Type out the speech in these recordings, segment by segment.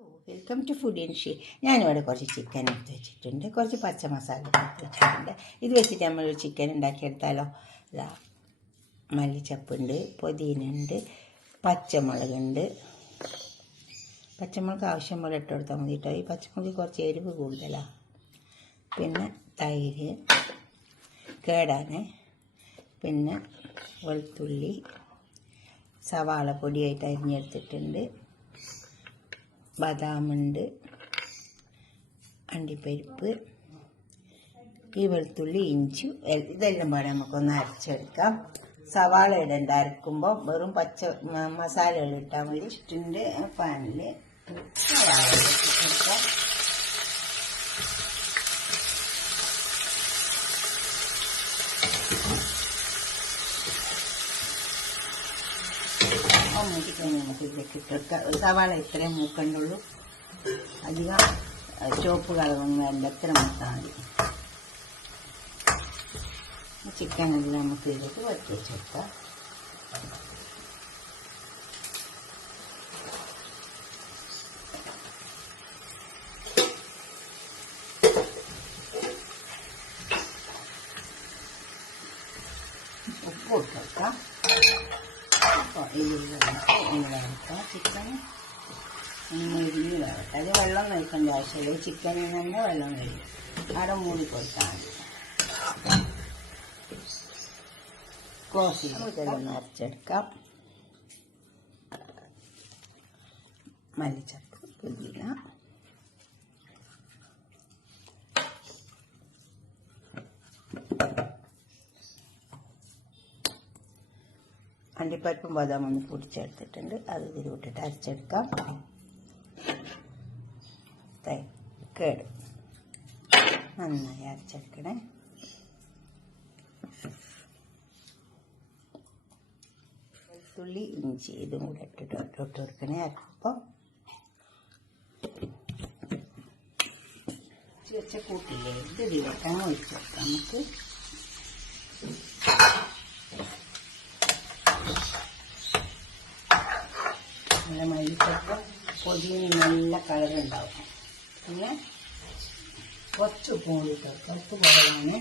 Welcome to food and she. ഞാനിവിടെ കുറച്ച് chicken എടുത്ത് വെച്ചിട്ടുണ്ട്, കുറച്ച് പച്ച മസാല എടുത്ത് വെച്ചിട്ടുണ്ട്. ഇത് വെച്ചിട്ട് നമ്മളൊരു ചിക്കൻ ഉണ്ടാക്കിയെടുത്താലോ. ഇതാ മല്ലിച്ചപ്പുണ്ട്, പുതിനുണ്ട്, പച്ചമുളകുണ്ട്. പച്ചമുളക് ആവശ്യം പോലെ ഇട്ട് കൊടുത്താൽ മതി കേട്ടോ. ഈ പച്ചമുളക് കുറച്ച് എരിവ് കൂടുതലാണ്. പിന്നെ തൈര് കേടാണ്, പിന്നെ വെളുത്തുള്ളി, സവാള പൊടിയായിട്ട് അരിഞ്ഞെടുത്തിട്ടുണ്ട്, ബദാമുണ്ട്, അണ്ടിപ്പരിപ്പ്, ഈ വെളുത്തുള്ളി, ഇഞ്ചി ഇതെല്ലാം പാടെ നമുക്കൊന്ന് അരച്ചെടുക്കാം. സവാള ഇടേണ്ട, അരക്കുമ്പോൾ വെറും പച്ച മസാലകൾ ഇട്ടാൽ മതി. ഇട്ടിട്ടുണ്ട് പാനിൽ സവാള ഇട്ടെടുക്കാം. നമുക്ക് ഇതിലേക്ക് ഇട്ടെടുക്കാം. സവാള ഇത്രയും മൂക്കണ്ടുള്ളൂ, അധികം ചുവപ്പ് കളറൊന്നും വേണ്ട, എത്ര മൂത്താൽ മതി. ചിക്കനെല്ലാം നമുക്ക് ഇതിലേക്ക് വറുത്ത് വെച്ചെടുക്കാം. ഉപ്പ് കൊടുക്കാം. ഒന്ന് വരക്കാം. ചിക്കൻ മുരിഞ്ഞ് വരട്ടെ. അത് വെള്ളം കഴിക്കേണ്ട ആവശ്യമില്ല. ചിക്കനിൽ തന്നെ വെള്ളം കഴിയും. അവിടെ മൂടി കൊടുത്താൽ മതി. ക്ലോസ് ചെയ്തൊന്ന് അരച്ചെടുക്കാം. മല്ലിച്ചപ്പ്, പുതിന, അണ്ടിപ്പരിപ്പും ബദാമും ഒന്ന് പൊടിച്ചെടുത്തിട്ടുണ്ട്, അത് ഇതിലോട്ടിട്ട് അരച്ചെടുക്കാം. കേട് നന്നായി അരച്ചെടുക്കണേ. വെളുത്തുള്ളി, ഇഞ്ചി ഇതും കൂടെ ഇട്ട് കൊടുക്കണേ. അരപ്പം വെച്ച കൂട്ടില്ലേ, ഇത് ഇതിലേക്കാണ് ഒഴിച്ചെടുക്കാം. നമുക്ക് നല്ല മല്ലിച്ചപ്പ് പൊതിന് നല്ല കളറുണ്ടാവും. പിന്നെ കുറച്ച് ഉപ്പ് കൂടി കൊടുക്കാം. ഉപ്പ് കുറവാണ്.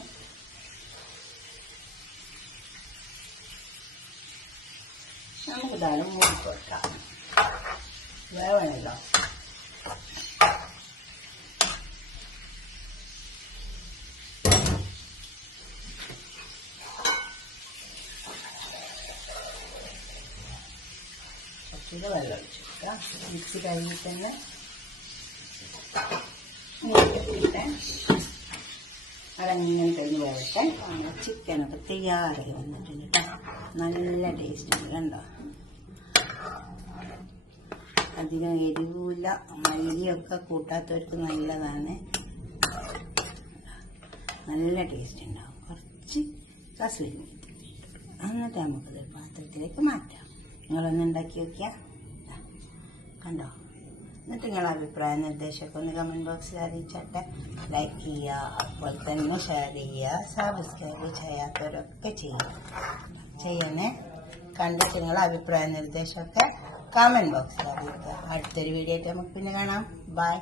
നമുക്ക് ധാരാളം മൂടി കൊടുക്കാം. വേവണല്ലോ. കുറച്ചുകൂടെ വെള്ളം ഒഴിച്ചു കൊടുക്കാം. മിക്സി കഴിഞ്ഞിട്ട് തന്നെ മൂടിയിട്ട് അതങ്ങനെ കഴിഞ്ഞ് വരട്ടെ. ചിക്കനൊക്കെ തയ്യാറായി വന്നിട്ടുണ്ട് കേട്ടോ. നല്ല ടേസ്റ്റ് ഉണ്ട് കണ്ടോ. അധികം എരിവില്ല, മല്ലിയൊക്കെ കൂട്ടാത്തവർക്ക് നല്ലതാണ്. നല്ല ടേസ്റ്റ് ഉണ്ടാവും. കുറച്ച് കസൂരി മേത്തി എന്നിട്ട് നമുക്കത് പാത്രത്തിലേക്ക് മാറ്റാം. നിങ്ങളൊന്ന് ഉണ്ടാക്കി നോക്കിയാൽ കണ്ടോ. എന്നിട്ട് നിങ്ങളുടെ അഭിപ്രായ നിർദ്ദേശമൊക്കെ ഒന്ന് കമൻറ്റ് ബോക്സിൽ അറിയിച്ചട്ടെ. ലൈക്ക് ചെയ്യുക, അതുപോലെ തന്നെ ഷെയർ ചെയ്യുക, സബ്സ്ക്രൈബ് ചെയ്യാത്തവരൊക്കെ ചെയ്യണേ. കണ്ടിട്ട് നിങ്ങളുടെ അഭിപ്രായ നിർദ്ദേശമൊക്കെ കമൻറ്റ് ബോക്സിൽ അറിയിക്കുക. അടുത്തൊരു വീഡിയോ ആയിട്ട് നമുക്ക് പിന്നെ കാണാം. ബൈ.